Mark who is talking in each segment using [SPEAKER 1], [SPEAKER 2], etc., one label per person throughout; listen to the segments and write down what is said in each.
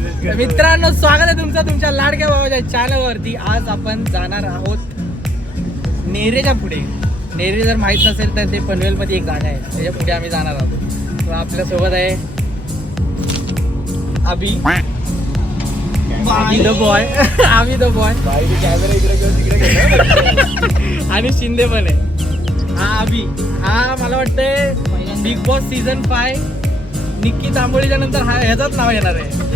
[SPEAKER 1] मित्रांनो स्वागत आहे तुमचं तुमच्या लाडक्या बाबाच्या चॅनल वरती आज आपण जाणार आहोत नेरेच्या पुढे. नेरे जर माहीत नसेल तर ते पनवेल मध्ये एक जागा आहे. त्याच्या पुढे आम्ही जाणार आहोत. तर आपल्यासोबत आहे अभि. द बॉय आम्ही द बॉय
[SPEAKER 2] कॅमेरा इकडे घेऊन तिकडे गेला
[SPEAKER 1] आणि शिंदे पण आहे. हा अभि. हा मला वाटतंय Bigg Boss season five Nikki तांबोळीच्या नंतर हा ह्याचाच नाव येणार आहे.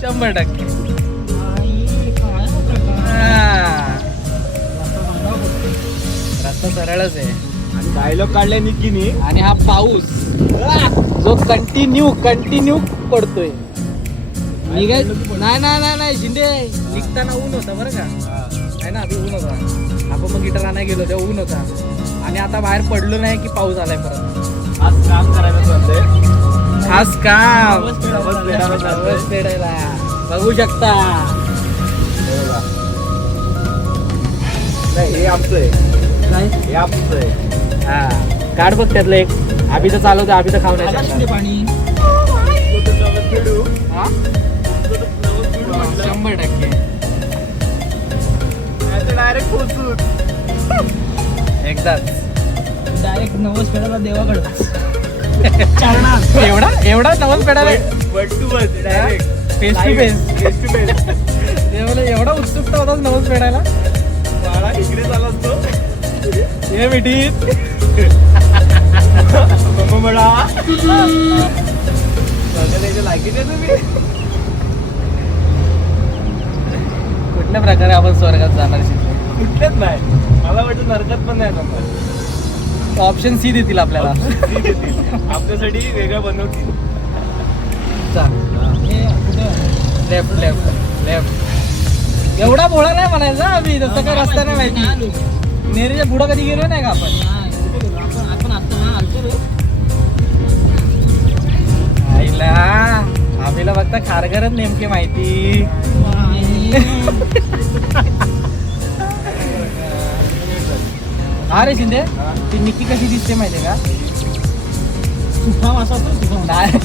[SPEAKER 1] शंभर टक्के. हा. रस्ता सरळच आहे.
[SPEAKER 2] आणि डायलॉग काढलाय निक्कीनी
[SPEAKER 1] आणि हा पाऊस. जो कंटिन्यू कंटिन्यू पडतोय. निघाय नाही नाही नाही नाही शिंदे. निघताना ऊन होता बरं का. आहे ना आधी ऊन होता. आपण मग गिटार आणायला गेलो तेव्हा ऊन होता. आणि आता बाहेर पडलो नाही की पाऊस आलाय परत.
[SPEAKER 2] आज काम करायला चाललंय
[SPEAKER 1] खास काम. बघू शकता.
[SPEAKER 2] हे हे आमचं आहे हे आमचं आहे
[SPEAKER 1] हा. काढ बघ त्यातलं एक. आभी तर चालवतो आभी तर खाऊ नाही.
[SPEAKER 2] पाणी.
[SPEAKER 1] हा? शंभर टक्के.
[SPEAKER 2] डायरेक्ट
[SPEAKER 1] एकदाच.
[SPEAKER 3] डायरेक्ट नवस फेडायला देवाकडं
[SPEAKER 1] एवढा एवढा नवस पेडायला face to face
[SPEAKER 2] face to face
[SPEAKER 1] एवढा उत्सुकता होता नवस पेडायला.
[SPEAKER 2] बाळा इकडे तो
[SPEAKER 1] ये मिठीत
[SPEAKER 2] लायकीचे तुम्ही.
[SPEAKER 1] कुठल्या प्रकारे आपण स्वर्गात जाणार शिकलो?
[SPEAKER 2] कुठलेच नाही. मला वाटतं नरकात पण नाही जमणार
[SPEAKER 1] ऑप्शन सी देतील आपल्याला.
[SPEAKER 2] आपल्यासाठी वेगळं बनवतील.
[SPEAKER 1] लेफ्ट लेफ्ट लेफ्ट एवढा भोळा नाही म्हणायचा आम्ही तसं काय रस्ता नाही माहिती. नेरेच्या पुढं कधी गेलो नाही का आपण?
[SPEAKER 3] आपण आता ना आलतो रे.
[SPEAKER 1] आईला आम्हीला फक्त खारघरच नेमके माहिती. हा रे शिंदे ती निक्की कशी दिसते माहितीये का?
[SPEAKER 3] सुखा असा तो सुखा
[SPEAKER 1] नाही.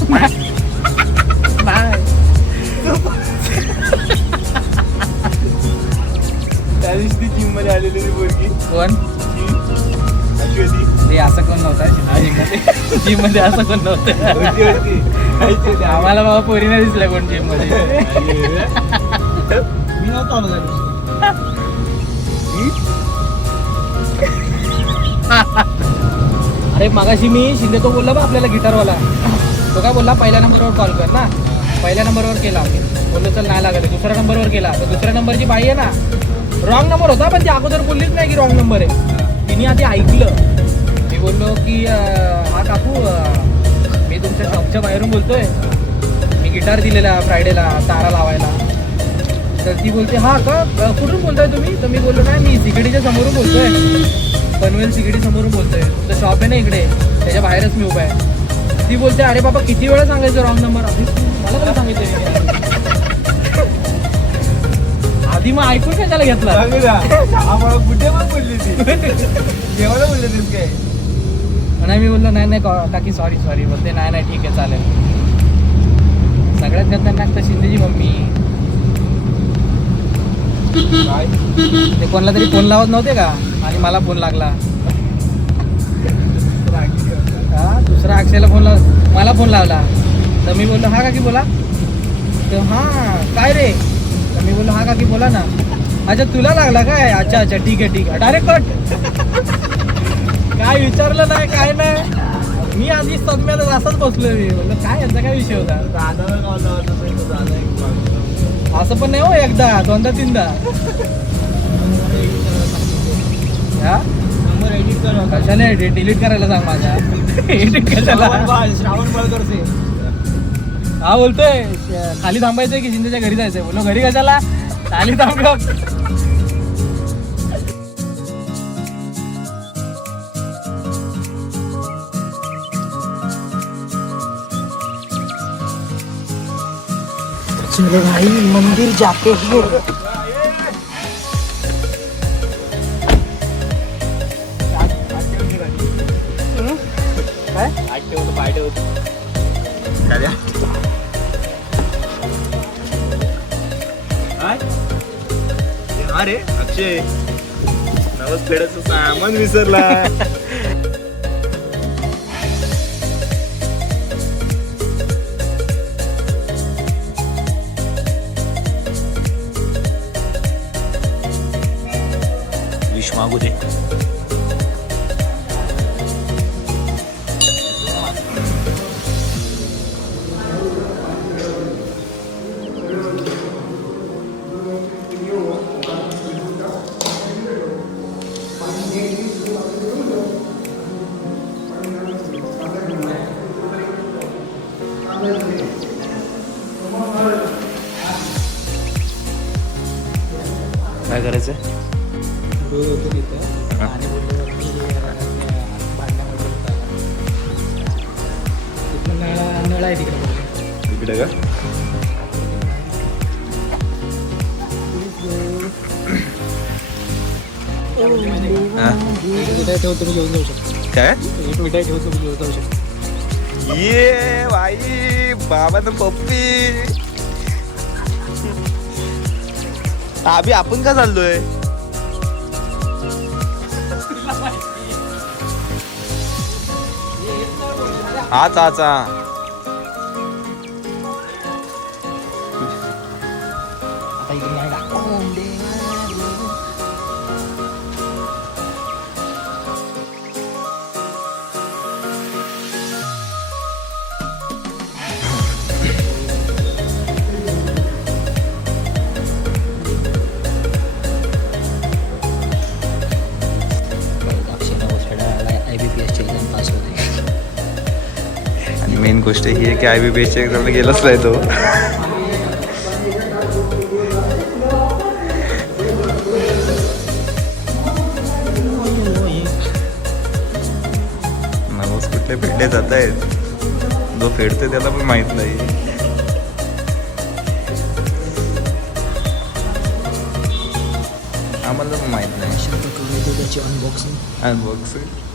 [SPEAKER 1] नाही.
[SPEAKER 2] त्या दिवशी ती जिममध्ये आलेली
[SPEAKER 1] कोण?
[SPEAKER 2] ती
[SPEAKER 1] असं कोण नव्हता? जिम जिममध्ये. असं कोण नव्हतं. आम्हाला बाबा पोरी नाही दिसल्या कोण जिममध्ये.
[SPEAKER 3] मी नव्हतो आलो
[SPEAKER 1] अरे मागाशी मी शिंदे तो बोलला बा आपल्याला गिटारवाला. तो काय बोलला पहिल्या नंबरवर कॉल कर ना. पहिल्या नंबरवर केला. बोललो चल नाही लागत दुसऱ्या नंबरवर केला. तर दुसऱ्या नंबरची बाई आहे ना रॉंग नंबर होता पण ती अगोदर बोललीच नाही की रॉंग नंबर आहे. तिने आधी ऐकलं. मी बोललो की हा काकू मी तुमच्या शॉपच्या बाहेरून बोलतोय. मी गिटार दिलेला फ्रायडेला तारा लावायला. तर ती बोलते हा का? कुठून बोलताय तुम्ही? तर मी बोललो नाही मी सिगडीच्या समोरून बोलतोय. पनवेल सिगडी समोरून बोलतोय. तुमचं शॉप आहे ना इकडे. त्याच्या बाहेरच मी उभा आहे. ती बोलते अरे बाबा किती वेळा सांगायचं रॉंग नंबर मला काय सांगितलं आधी मग ऐकून घेतला?
[SPEAKER 2] सांगू द्या. आम्हाला कुठे पण बोलली ती. जेवायला बोलली तीस काय?
[SPEAKER 1] नाही मी बोललो नाही नाही काकी सॉरी सॉरी बोलते नाही नाही ठीक आहे चालेल. सगळ्यात खतरनाक तर शिंदेची मम्मी.
[SPEAKER 2] काय?
[SPEAKER 1] ते कोणाला तरी फोन लावत नव्हते का? आणि मला फोन लागला. हा दुसरा अक्षयला फोन लाव मला फोन लावला. तर मी बोललो हा काकी बोला. तर हां काय रे? तर मी बोललो हा काकी बोला ना. अच्छा तुला लागला काय? अच्छा अच्छा ठीक आहे ठीक आहे. डायरेक्ट कट काय विचारलं नाही काय नाही. मी आधी सदम्यात असंच बसलोय मी. बोललो काय यांचा काय विषय होता. असं पण नाही हो एकदा दोनदा तीनदा. हा
[SPEAKER 3] नंबर एडिट कर.
[SPEAKER 1] कशाला डिलीट करायला सांग माझ्या एडिट
[SPEAKER 3] श्रावण
[SPEAKER 1] कशाला
[SPEAKER 3] बाळ श्रावण बळकरचे
[SPEAKER 1] हा बोलतोय. खाली थांबायचंय की शिंदेच्या घरी जायचंय? बोलो घरी कशाला? खाली थांब चलो भाई मंदिर जाके हैं।
[SPEAKER 4] हा रे अक्षय. नवस फेडाचं सामान विसरला
[SPEAKER 5] नळ आहे तिकडे
[SPEAKER 4] का?
[SPEAKER 5] ठेवतो मी घेऊन जाऊ शकतो.
[SPEAKER 4] काय?
[SPEAKER 5] एक मिठाई ठेवतो मी घेऊन जाऊ शकतो.
[SPEAKER 4] ये भाई बाबा ना पप्पी. अभि आपण का चाललोय? हाच हाच गोष्ट ही आहे की आय बी बी एसच्या एक्झामला गेलाच नाही तो. नवस कुठले फेडले जात आहेत जो फेडते त्याला पण माहीत नाही. आम्हाला पण माहीत नाही.
[SPEAKER 5] Unboxing
[SPEAKER 4] unboxing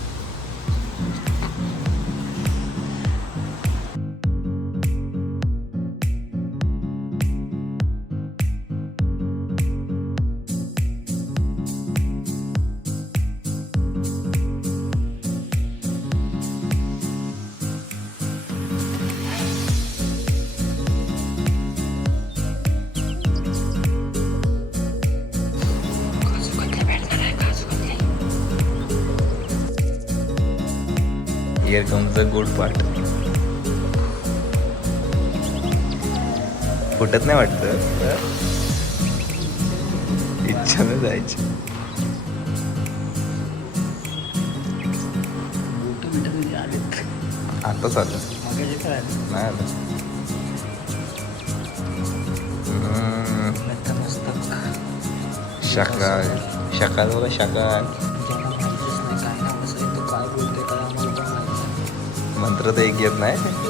[SPEAKER 4] Here comes the good part. फुटत नाही वाटत. इच्छा नाही जायची. आता चाललं. नाही आलं. शाकाळ शाकाळ बघा शाकाळ मंत्र ते एक येत नाही.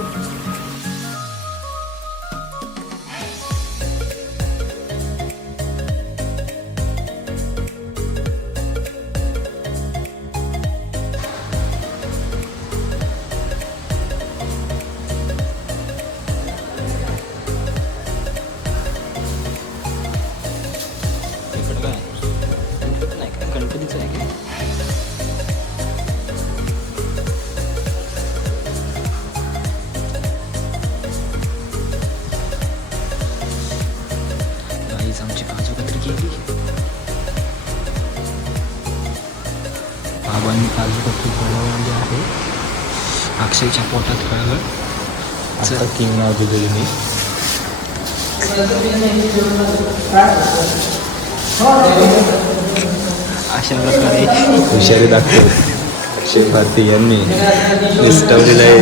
[SPEAKER 5] बाबांनी काजू कत्री बनवली आहे. अक्षयच्या पोटात कळलं.
[SPEAKER 4] आता किंग नाव दिलेली मी
[SPEAKER 5] अशा प्रकारे
[SPEAKER 4] हुशारी दाखव. अक्षय भारती यांनी निष्ठवलेलं आहे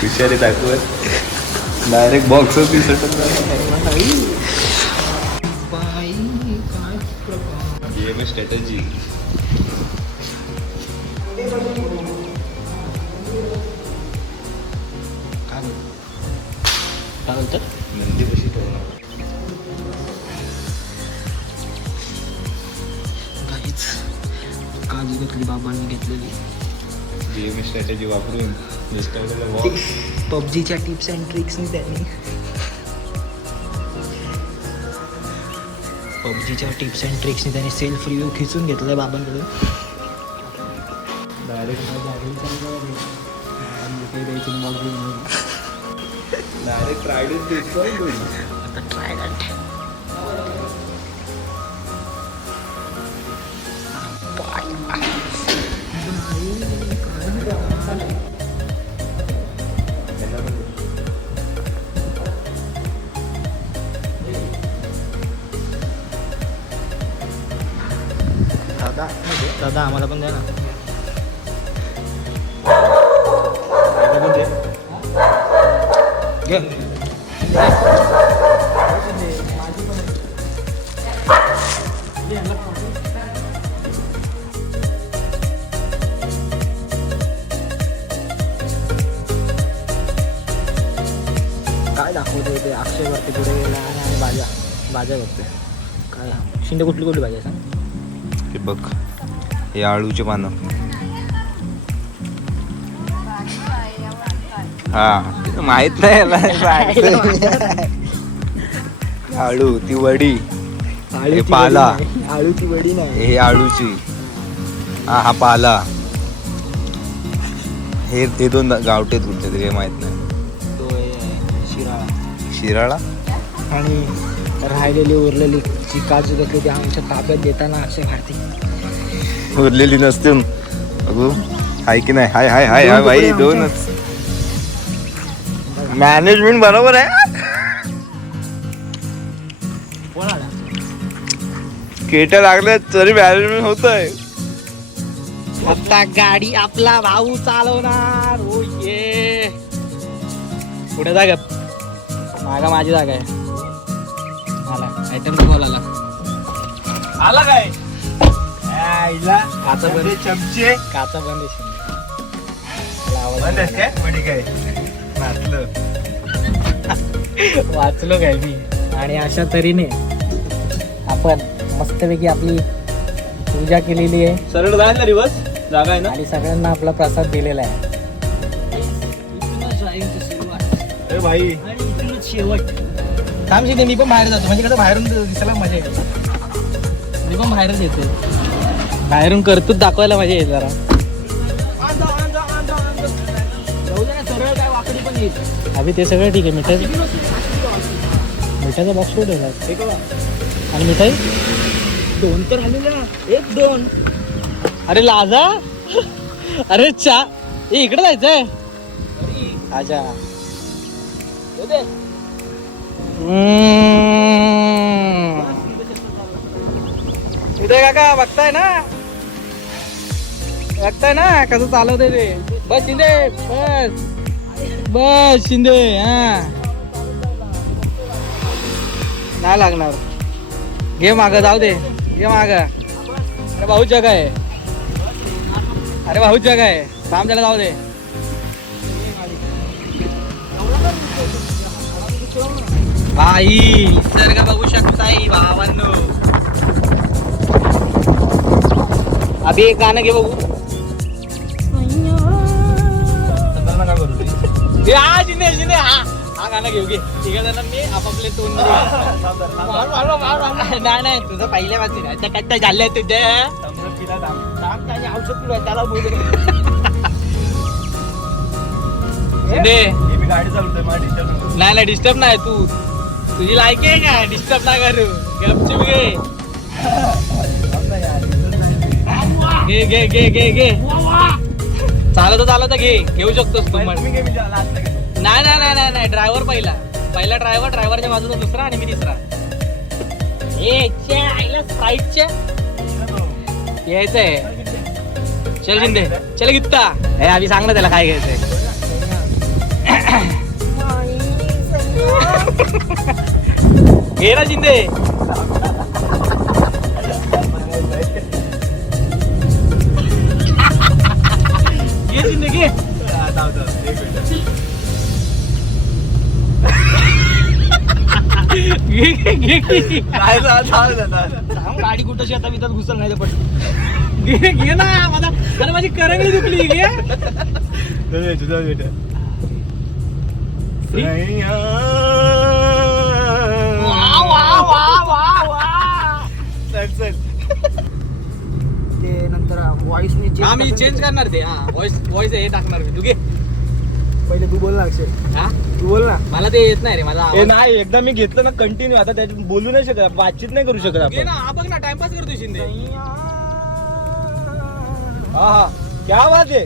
[SPEAKER 4] हुशारी दाखवत डायरेक्ट बॉक्सच दिसत
[SPEAKER 5] प्रकार
[SPEAKER 4] स्ट्रॅटजी
[SPEAKER 5] काय? काय बोलतात
[SPEAKER 4] नंदी कशी ठेवणार?
[SPEAKER 5] काहीच. काजू कतली बाबांनी घेतलेली.
[SPEAKER 4] जी एम स्ट्रॅटेजी वापरून बॉक्स
[SPEAKER 5] पबजीच्या टिप्स अँड ट्रिक्सनी त्यांनी.
[SPEAKER 3] पबजीच्या टिप्स अँड ट्रिक्सने त्याने सेल्फ रिव्ह्यू खिचून घेतलाय बाबांकडून.
[SPEAKER 5] डायरेक्ट रायडीच देतो
[SPEAKER 3] आता दादा आम्हाला पण द्या ना. घे. काय दाखवतो ते? अक्षय वरती पुढे गेला आणि भाज्या भाज्या बघते काय? शिंदे कुठली कुठली भाज्या सांग?
[SPEAKER 4] ते बघ. हे आळूचे पानं. हा माहीत नाही याला. आळू ती वडी.
[SPEAKER 3] आळूची
[SPEAKER 4] पाला.
[SPEAKER 3] आळूची वडी नाही.
[SPEAKER 4] हे आळूची. हा हा पाला. हे ते दोन गावठेत कुठचे तरी काही माहीत नाही.
[SPEAKER 3] हे शिराळा.
[SPEAKER 4] शिराळा?
[SPEAKER 3] आणि राहिलेली उरलेली जी काजू कतली ती आमच्या ताब्यात देताना अक्षय भारती
[SPEAKER 4] उरलेली नसते अगो हाय की नाही? हाय हाय हाय हाय भाई दोनच. मॅनेजमेंट बरोबर आहे.
[SPEAKER 3] कोणाला
[SPEAKER 4] केट्या लागल्या तरी मॅनेजमेंट होत आहे
[SPEAKER 3] आता गाडी आपला भाऊ चालवणार. हो ये. पुढे जागा. मागा माझी जागा आहे. आला आयटम बोलायला
[SPEAKER 5] आला काय? आईला
[SPEAKER 3] काचा बंद.
[SPEAKER 5] चमचे.
[SPEAKER 3] काचा बंद आहे शिंदे. आवाज
[SPEAKER 5] बंद
[SPEAKER 3] नाही.
[SPEAKER 5] काय? म्हणे काय? नाचलं
[SPEAKER 3] आला. वाचलो काय मी? आणि अशा तऱ्हेने आपण मस्तपैकी आपली पूजा केलेली आहे.
[SPEAKER 2] सरळ जायला रिवर्स जागा आहे ना?
[SPEAKER 3] आणि सगळ्यांना आपला प्रसाद दिलेला आहे.
[SPEAKER 5] अरे भाई.
[SPEAKER 1] थांब शिंदे मी पण बाहेर जातो. म्हणजे कसं बाहेरून दिसायला मजा येते. मी पण बाहेरच येतो
[SPEAKER 3] बाहेरून करतोच दाखवायला मजा येईल जरा. अभि ते सगळं ठीक आहे. मिठाई मिठाईचा बॉक्स कुठे आणि मिठाई?
[SPEAKER 1] दोन तर आलेला एक दोन.
[SPEAKER 3] अरे लाजा. अरे चा. ए इकडे जायचंय. अच्छा
[SPEAKER 1] इथे काका बघताय ना? बघताय ना कसं चालवते ते. बस शिंदे बस. बस शिंदे हा. नाही लागणार. घे माग जाऊ दे. घे माग. अरे भाऊ जग आहे. अरे भाऊ जग आहे. थांब त्याला जाऊ दे. भाई निसर्ग बघू शकताय भावांनो. अभि एक गाणं घे बघू. शिंदे शिंदे हा। हा गाणं घेऊ घे। तिघ जण मी आपापले तोंड नाही नाही तुझं पहिल्या वाचून त्या कट्ट्या झाल्या तुझ्या. औषध पिलं त्याला बोलू. शिंदे
[SPEAKER 5] हे मी गाडी चालवतोय माझ्या डिस्टर्ब
[SPEAKER 1] नाही नाही डिस्टर्ब नाही तू. तुझी लायकी आहे का? डिस्टर्ब नाही करू. गपचूप घे. घे घे घे घे घे. चालत चालत घे. घेऊ शकतोस तू
[SPEAKER 5] मी
[SPEAKER 1] नाही नाही नाही नाही नाही ड्रायव्हर पहिला. पहिला ड्रायव्हर ड्रायव्हरच्या बाजूचा दुसरा आणि मी तिसरा. ए च्या आईला स्प्राईटच्या यायचंय चल शिंदे चल गित्ता हे आम्ही सांग ना त्याला काय घ्यायचंय. घे ना शिंदे. घे शिंदे घे. गाडी कुठं शेतात बितात घुसल नाही तर पण घे घे ना माझा अरे माझी करंगळी दुखली घे.
[SPEAKER 3] ते नंतर व्हॉइसने
[SPEAKER 1] हा मी चेंज करणार ते हा व्हॉइस व्हॉइस हे टाकणार मी. तू घे.
[SPEAKER 3] पहिले तू बोल ना अक्षय.
[SPEAKER 1] हा?
[SPEAKER 3] तू बोल ना.
[SPEAKER 1] मला ते येत नाही रे माझा
[SPEAKER 2] हे नाही एकदा मी घेतलं ना कंटिन्यू आता त्याच्यात बोलू नाही शकत बातचीत नाही करू शकत
[SPEAKER 1] घे
[SPEAKER 2] आपण.
[SPEAKER 1] ना हा बघ ना टाइमपास करतोय शिंदे.
[SPEAKER 2] हा हा. क्या बात आहे?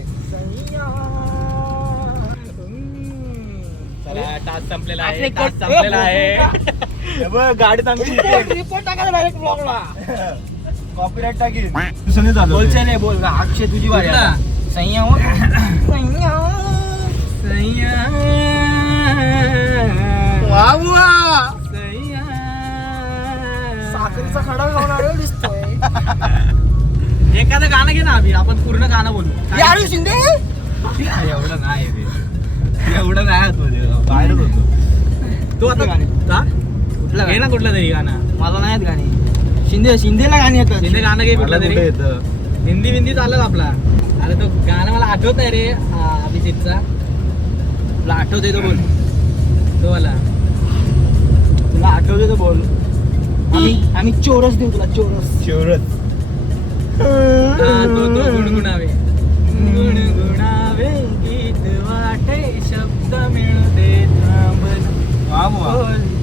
[SPEAKER 1] चला टास्क संपलेला आहे टास्क
[SPEAKER 3] कट-
[SPEAKER 1] संपलेला आहे.
[SPEAKER 2] हे बघ, गाडीत आमची
[SPEAKER 3] रिपोर्ट टाकायला डायरेक्ट ब्लॉगला
[SPEAKER 2] कॉपीराईट चालू
[SPEAKER 3] बोलचे रे बोल ना. अक्षय तुझी? आता. सय्या हो. सय्या. वा वा. साखरेचा खडा लावून आलेला दिसतोय.
[SPEAKER 1] एखादं गाणं घे ना अभि आपण पूर्ण गाणं बोलू.
[SPEAKER 3] यारू शिंदे.
[SPEAKER 2] एवढं नाही रे. एवढं नाही बाहेरच होतो.
[SPEAKER 1] तू आता
[SPEAKER 3] गाणे.
[SPEAKER 1] हा?
[SPEAKER 3] कुठलं
[SPEAKER 1] घे ना? कुठलं तरी गाणं.
[SPEAKER 3] मला नाही येत गाणी. शिंदे शिंदेला गाणी येतात.
[SPEAKER 1] हिंदी गाणं घे कुठलं
[SPEAKER 2] कुठे
[SPEAKER 1] तरी. हिंदी बिंदी चालेल आपला. अरे तो गाणं मला आठवत नाही रे आ, अभिजितचा. तुला आठवतोय तो बोल. तो वाला.
[SPEAKER 3] तुला आठवते तर बोल. आम्ही आम्ही चोरस देऊ तुला चोरस.
[SPEAKER 2] शिवरत
[SPEAKER 1] हा, तो तो गुणगुणावे. गुणगुणावे गीत वाटे शब्द मिळू दे
[SPEAKER 2] वा वा.
[SPEAKER 1] बोलतीचा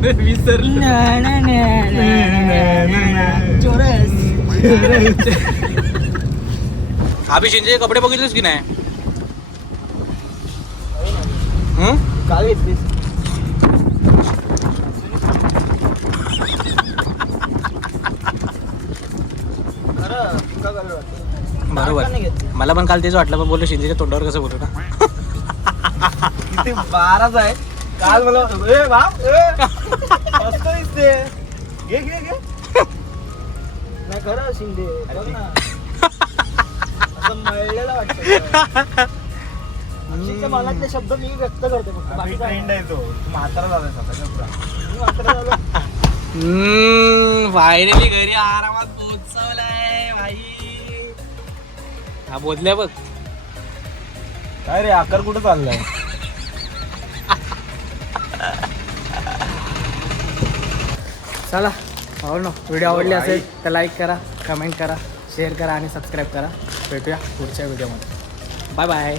[SPEAKER 1] विसरलं.
[SPEAKER 3] चोरस.
[SPEAKER 1] अभि शिंदे कपडे बघितलेस की नाही?
[SPEAKER 3] काल घेतलीस.
[SPEAKER 1] बरोबर? मला पण काल तेच वाटलं पण बोललो शिंदेच्या तोंडावर कसं बोलू ना?
[SPEAKER 2] बाराच आहे. काल मला ए बाप ए, दिसते घे घे घे.
[SPEAKER 3] नाही खरं शिंदे. बघ ना. असं मळलेलं वाटतं. अक्षयच्या मनातले शब्द मी व्यक्त करते फक्त. बाकी काय
[SPEAKER 2] ट्रेंड आहे तो. तू म्हातारा झालाय स्वतःच्या
[SPEAKER 3] नाही. मी मात्र झालो.
[SPEAKER 1] फायनली घरी आरामात पोहोचवलाय भाई हा बोलल्या बघ.
[SPEAKER 2] काय रे आकार कुठं चाललाय?
[SPEAKER 1] चला आवडलो व्हिडिओ आवडली असेल तर लाईक करा कमेंट करा शेअर करा आणि सबस्क्राईब करा. भेटूया पुढच्या व्हिडिओमध्ये बाय बाय